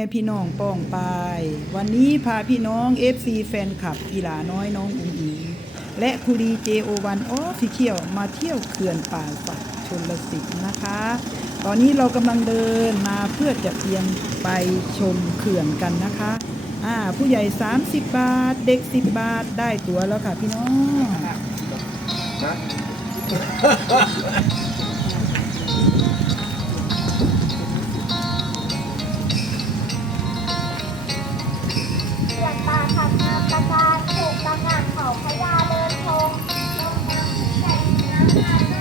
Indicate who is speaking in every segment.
Speaker 1: ม่พี่น้องป้องปาย วันนี้พาพี่น้อง FC แฟนคลับกีฬาน้อยน้องอุ๋งอิงและคุรี JO1 ออฟฟิเชียลมาเที่ยวเขื่อนป่าสักชนลสิทธิ์นะคะ ตอนนี้เรากำลังเดินมาเพื่อจะเตรียมไปชมเขื่อนกันนะคะอ่าผู้ใหญ่ 30 บาท เด็ก 10 บาทได้ตั๋วแล้วค่ะพี่น้อง
Speaker 2: ทงลงน้ำแข่งน้ำงานเ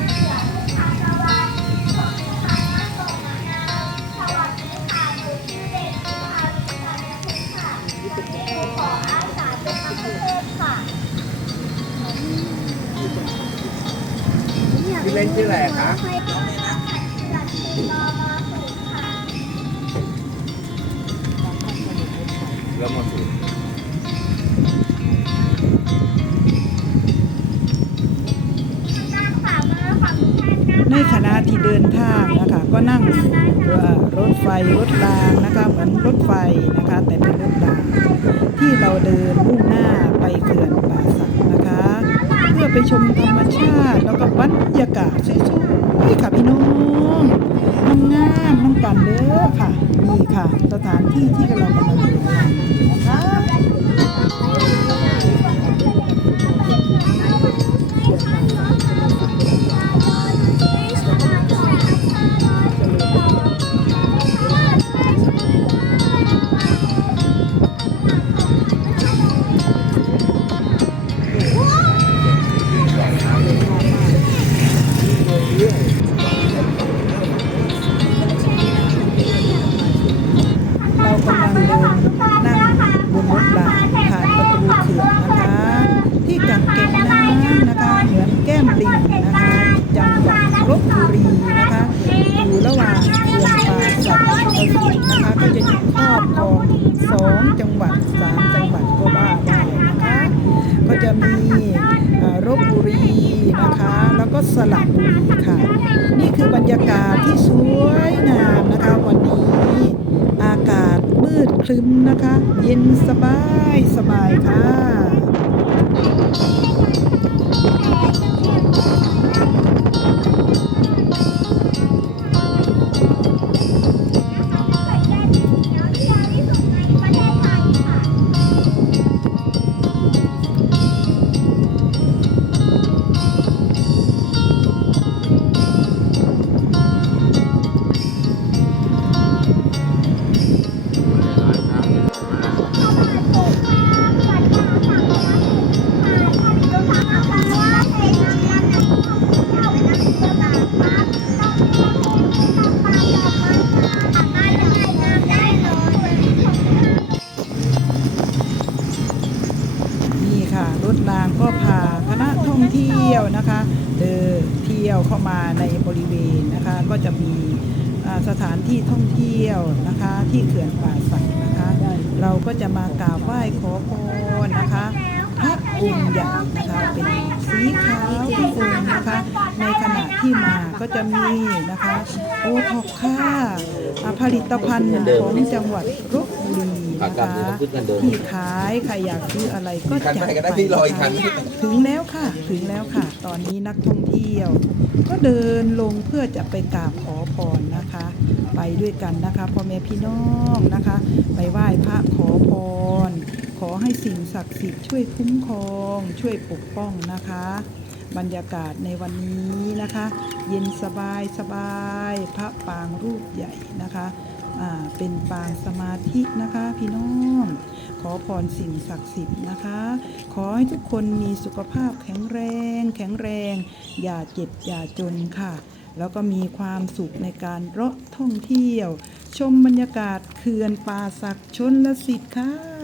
Speaker 2: ลูกค้าชาวบ้านส่งลูกค้ามาส่งมะนาสวัสดีค่ะหนูชื่อเด็กหญิงอาริสาและคุณค่ะวันนี้หนูข ในข
Speaker 1: ณะที่เดินทางนะคะก็นั่งรถไฟรถรางนะคะเหมือนรถไฟนะคะแต่เป็นรถรางที่เราเดินมุ่งหน้าไปเขื่อนป่าสักนะคะ เพื่อไปชมธรรมชาติแล้วก็บรรยากาศสวยๆค่ะพี่น้องน้ำงามน้ำกันเด้อค่ะนี่ค่ะ สถานที่ที่เรากำลังเดินทางนะคะานครองสองจังหวัดสามจังหวัดก็ว่าได้นะคะ ก็จะมีรบบุรีนะคะ แล้วก็สลับุรีค่ะ นี่คือบรรยากาศที่สวยงามนะคะ วันนี้อากาศมืดครึ้มนะคะ เย็นสบายสบายค่ะ นะคะเดินเที่ยวเข้ามาในบริเวณนะคะก็จะมีสถานที่ท่องเที่ยวนะคะที่เขื่อนป่าสักนะคะ เราก็จะมากราบไหว้ขอพรนะคะพระองค์ใหญ่นะคะเป็นสีขาวทุกองค์นะคะ ในขณะที่มาก็จะมีนะคะ โอท็อปค่าผลิตภัณฑ์ของจังหวัดลบบุรี นะคะที่ขายใครอยากซื้ออะไรก็
Speaker 3: คัน
Speaker 1: จัด
Speaker 3: ไปก็
Speaker 1: ไป
Speaker 3: ได้พี่รออีกคัน
Speaker 1: ถึงแล้วค่ะ ถึงแล้วค่ะ ตอนนี้นักท่องเที่ยว ก็เดินลงเพื่อจะไปกราบขอพรนะคะ ไปด้วยกันนะคะพ่อแม่พี่น้องนะคะ ไปไหว้พระขอพร ขอให้สิ่งศักดิ์สิทธิ์ช่วยคุ้มครอง ช่วยปกป้องนะคะบรรยากาศในวันนี้นะคะ เย็นสบายสบาย พระปางรูปใหญ่นะคะ เป็นปางสมาธินะคะพี่น้อง ขอพรสิ่งศักดิ์สิทธิ์นะคะ ขอให้ทุกคนมีสุขภาพแข็งแรง แข็งแรง อย่าเจ็บอย่าจนค่ะ แล้วก็มีความสุขในการเลาะท่องเที่ยว ชมบรรยากาศเขื่อนป่าศักชนลสิทธิ์ค่ะ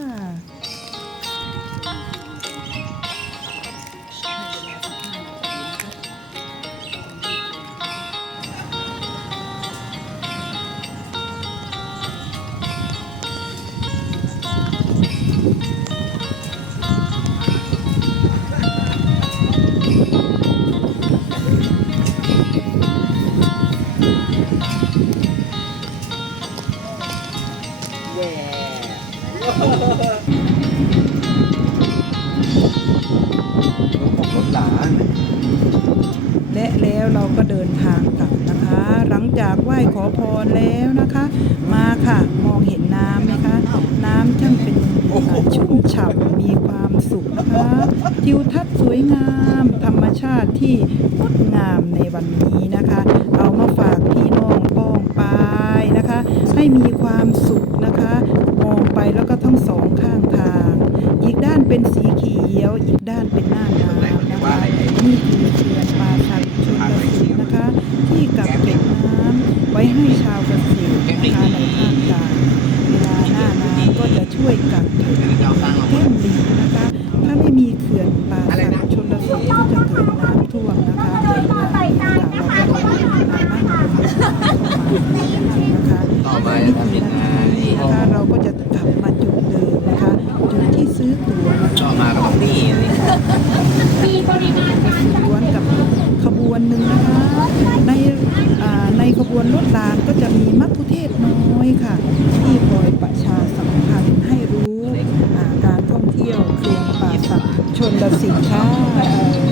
Speaker 1: ล้ว
Speaker 3: เราก็เดิ
Speaker 1: นทางกลับนะคะ หลังจากไหว้ขอพรแล้วนะคะ มาค่ะมองเห็นน้ำไหมคะ น้ำช่างเป็นชุ่มฉ่ำมีความสุขนะคะทิวทัศน์สวยงาม ธรรมชาติที่งดงามในวันนี้นะคะ เอามาฝากพี่น้องป้องปายนะคะ ให้มีความสุขนะคะ มองไปแล้วก็ทั้งสองข้างทาง อีกด้านเป็นสีเขียว อีกด้านเป็นหน้าน้ำนะคะ นี่คือเขื่อนป่าสักชนลสิทธิ์นะคะ ที่กักเก็บน้ำไว้ให้ชาวเกษตรนะคะในภาคกลางเวลาหน้าน้ำก็จะช่วยกักเก็บแก้มลิงนะคะ ถ้าไม่มีเขื่อนป่าสักชนลสิทธิ์ก็จะเกิดน้ำท่วมนะคะเราก็ต้องนั่งนะคะ
Speaker 3: ต่อมาจะทำยังไง
Speaker 1: นะคะเราก็จะกลับมาจุดเดิมนะคะ จุดที่ซื้อตั๋วนะคะ
Speaker 3: ต่อมาก็ต้องนี่สิ
Speaker 1: ล้วนกับขบวนหนึ่งนะคะ ในอ่าในขบ วนรถรางก็จะมีมัคคุเทศน้อยค่ะ ที่คอยประชาสัมพันธ์ให้รู้การท่องเที่ยวเขื่อนป่าสักชนลสิทธิ์ค่ะ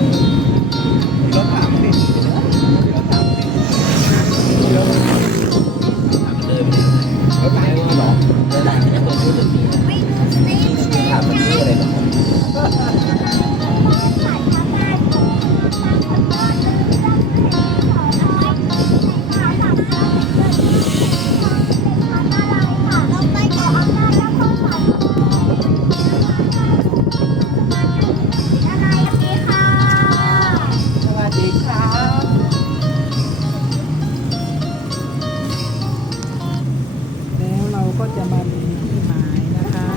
Speaker 1: ก็จะมาถึงที่หมายนะคะ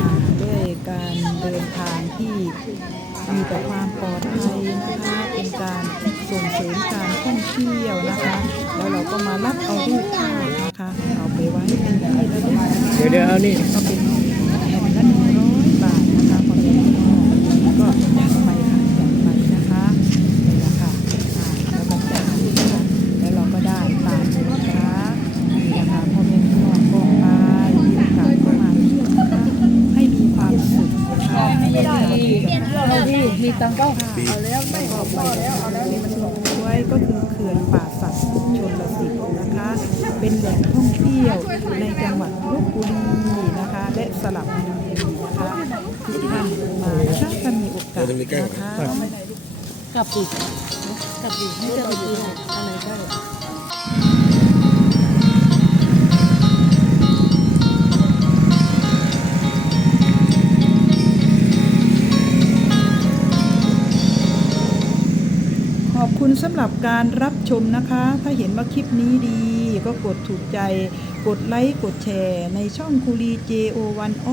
Speaker 1: อ่าด้วยการเดินทางที่มีแต่ความปลอดภัยนะคะ เป็นการส่งเสริมการท่องเที่ยวนะคะ แล้วเราก็มารับเอารูปภาพนะคะ เอาไปไว้เป็นที่ระลึกนะคะ
Speaker 3: เดี๋ยวเดี๋ยวเอานี่
Speaker 1: ก็เป็นแผ่นละหนึ่งร้อยบาทนะคะพอเป็นพี่น้องก็จัดไปค่ะจัดไปนะคะนี่แหละค่ะอ่าแล้วก็จ่ายนะคะแล้วเราก็ได้ตามนี้นะคะนี่นะคะพ่อแม่พี่น้องกองไปมีโอกาสก็มาเที่ยวนะคะให้มีความสุขนะคะไม่ได้เราดีมี ตังก็เอาแล้วไม่ออกมาแล้วเอาแล้วมันสวยก็คือเขื่อนป่าสักชนลสิทธิ์นะคะ เป็นแหล่งท่องเที่ยวในจังหวัดลบบุรีนะคะ และสลับบุรีนะคะทุกท่านมาถ้าจะมีโอกาสนะคะ
Speaker 4: กลับอีกกลับอีกให้เจอไปซื้ออะไรได้
Speaker 1: คุณสำหรับการรับชมนะคะ ถ้าเห็นว่าคลิปนี้ดี ก็กดถูกใจ กดไลค์ กดแชร์ ในช่องคูรี JO1 อ